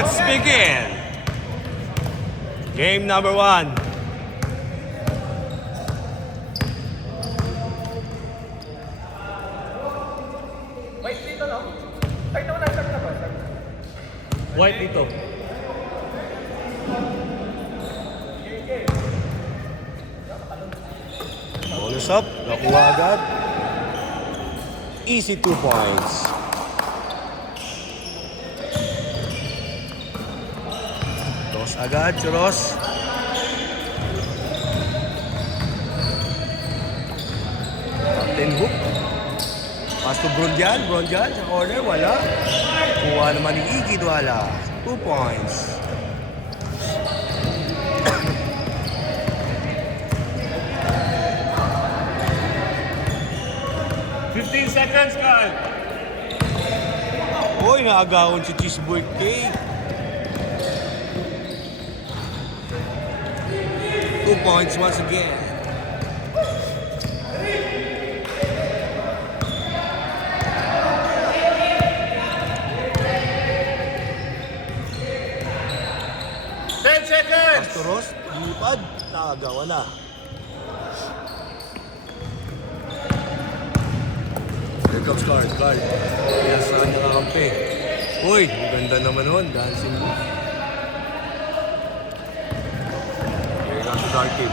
Let's begin. Game number 1. White dito. Bonus up. Nakuha agad. Easy 2 points. Toss agad, Churos. Captain Hook. Pass to Bronjan. Bronjan sa corner. Wala. Kuha naman ni Iggy Duala. 2 points. Seconds, Carl. Uy, naagawon si Cheeseboy Cake. 2 points once again. Pastoros, lipad, nakagawa na. Here comes Card. Yes, saan nakakampi. Uy, ang ganda naman nun. Dancing move. Here comes the Dark Team.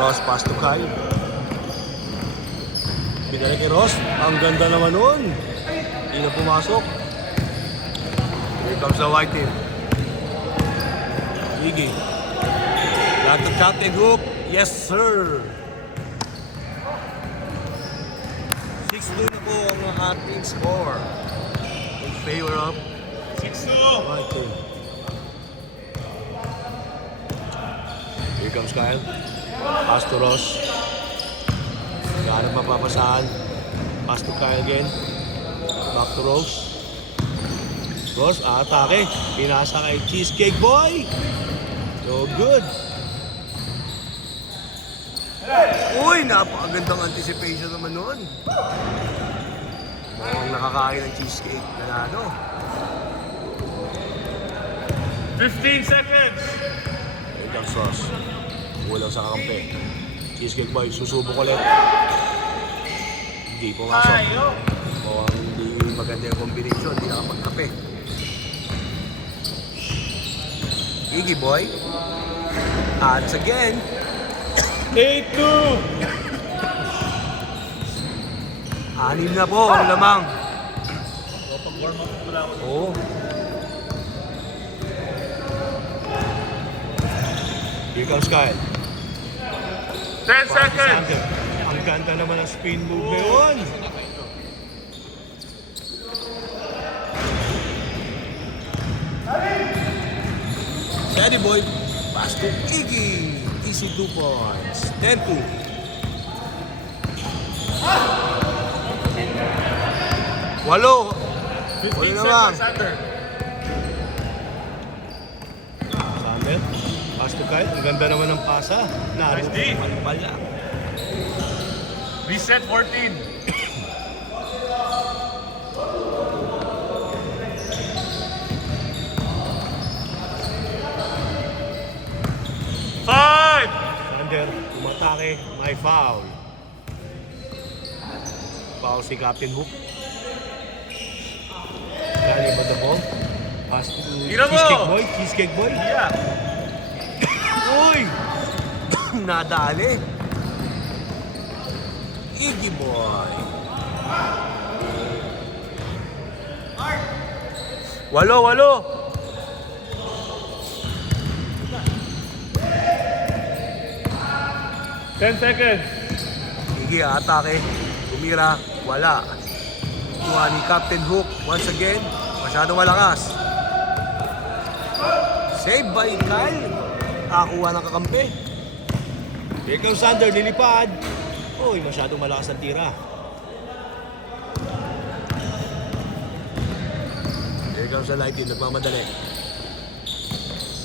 Ross, pass to Kai. Pinali kay Ross. Ang ganda naman nun. Hindi na pumasok. Here comes the White Team. Iggy. Got the Captain Hook. Yes, sir. 6-2 na po ang ating score. In favor of 6-2. White Team. Here comes Kyle. Pass to Ross. Gano'n mapapasahan. Pass to Kyle again. Back to Ross. Ross, atake. Pinasa kay Cheesecake Boy. So good. Uy, napakagandang anticipation naman nun. Mukhang nakakain ng cheesecake. Ganado. 15 seconds. Here comes Ross. Kulang sa kakampi. Cheesecake Boy, susubok ulit. Hindi pumasok. Mukhang hindi maganda yung combination. Hindi nakapagkape. Iggy Boy. Odds again. 8-2. 6 na po ang lamang. Pag-warm up ko lang. Oo. Here comes Kyle. 10 seconds. Ang ganda naman ang spin move na yun. Steady boy. Pass to Iggy. Easy 2 points. 10-2. Walo. 15 naman. seconds under. Sander. Pass to Kyle. Ang ganda naman ng pasa. Nice D. Naroon pala. Reset 14. Five. Sander, umatake, may foul. Foul si Captain Hook. Dali ba the ball? Pass to Tira mo! Cheesecake Boy. Cheesecake Boy. Yeah. Uy! Nadali. Iggy Boy. Walo. 10 seconds. Iggy atake. Tumira. Wala. Kuha ni Captain Hook. Once again. Masyadong malakas. Save by Kyle. Nakakuha ng kakampi. Here comes Sander. Nilipad. Uy, masyadong malakas ang tira. Here comes the light team. Nagmamadali.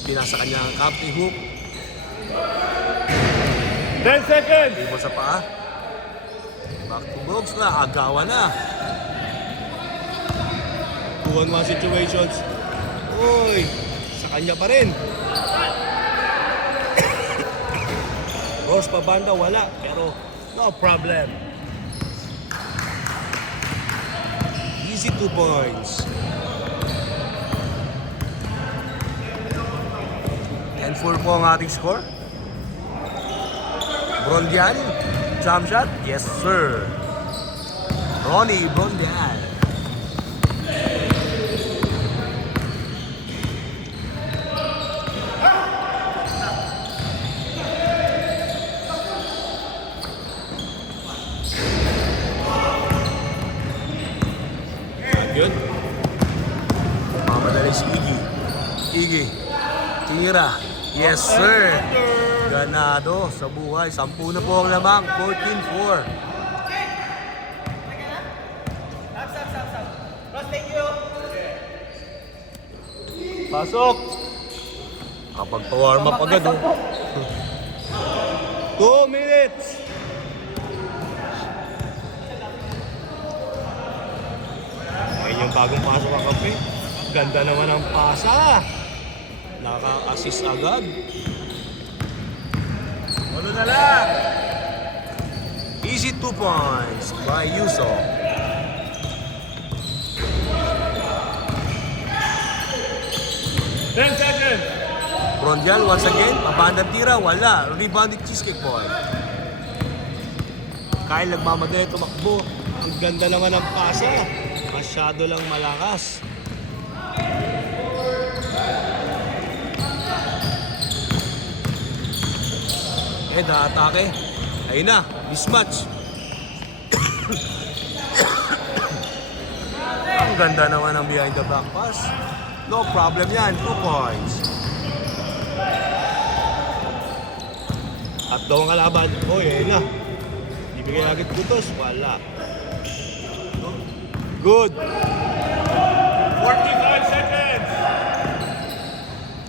Pinasa kanya ang Captain Hook. 10 seconds. Ibo sa paa. Back to Brooks na. Agawa na. 2-on-1 situations. Uy, sa kanya pa rin. Rose pa banda, wala. Pero no problem. Easy 2 points. 10-4 po ang ating score. Brondian, jump shot. Yes, sir. Ronnie Brondian. Good. Mamadali si Iggy. Iggy. Tira. Yes, sir. Ganado sa buhay. 10 na po ang lamang. 14-4. Pasok. Kapag pa-warm up agad. 2 minutes. Ayun yung bagong pasok ang kape. Ganda naman ang pasa. Naka-assist agad. Walo na lang. Easy 2 points by Yuso. Ten seconds. Brondial once again. Abandang tira. Wala. Rebounded Cheesecake Boy. Kyle nagmamadali tumakbo. Ang ganda naman ang pasa. Masyado lang malakas. Na-atake. Ayun na, mismatch. Ang ganda naman ang behind the back pass. No problem yan, 2 points. At daw ang kalaban. Ayun na. Ibigay agad kutos. Wala. Good. 45 seconds.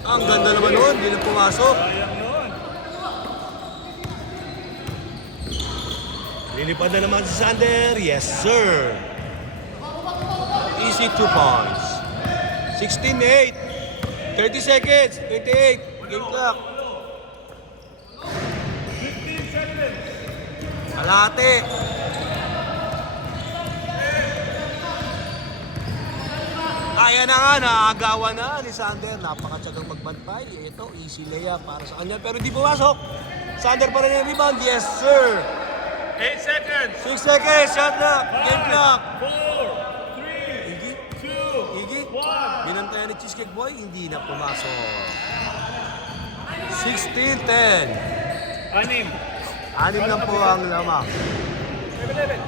Ang ganda naman nun. Hindi na pumasok. Sayang nun. Lilipad na naman si Sander. Yes, sir. Easy 2 points. 16-8. 30 seconds. 28. Game clock. 15 seconds. Alate. Kaya na nga, naagawan na ni Sander. Napakatsagang magbantay. Ito, easy layup para sa kanya. Pero di pumasok. Sander pa rin yung rebound. Yes, sir. 8 seconds. 6 seconds. Shot na. Game clock. 4, 3, Iggy. 2, Iggy. 1. Binantayan ni Cheesecake Boy. Hindi na pumasok. 16-10. Anim. 6 lang po ang lamang. 11.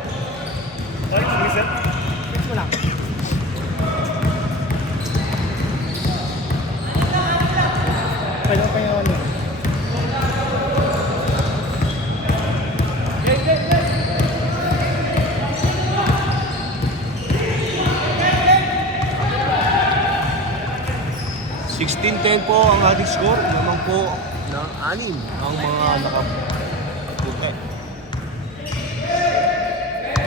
Alex, reset. Fix mo lang. Kaya ano? $16-10 po ang ating score. Naman po ng 6 ang mga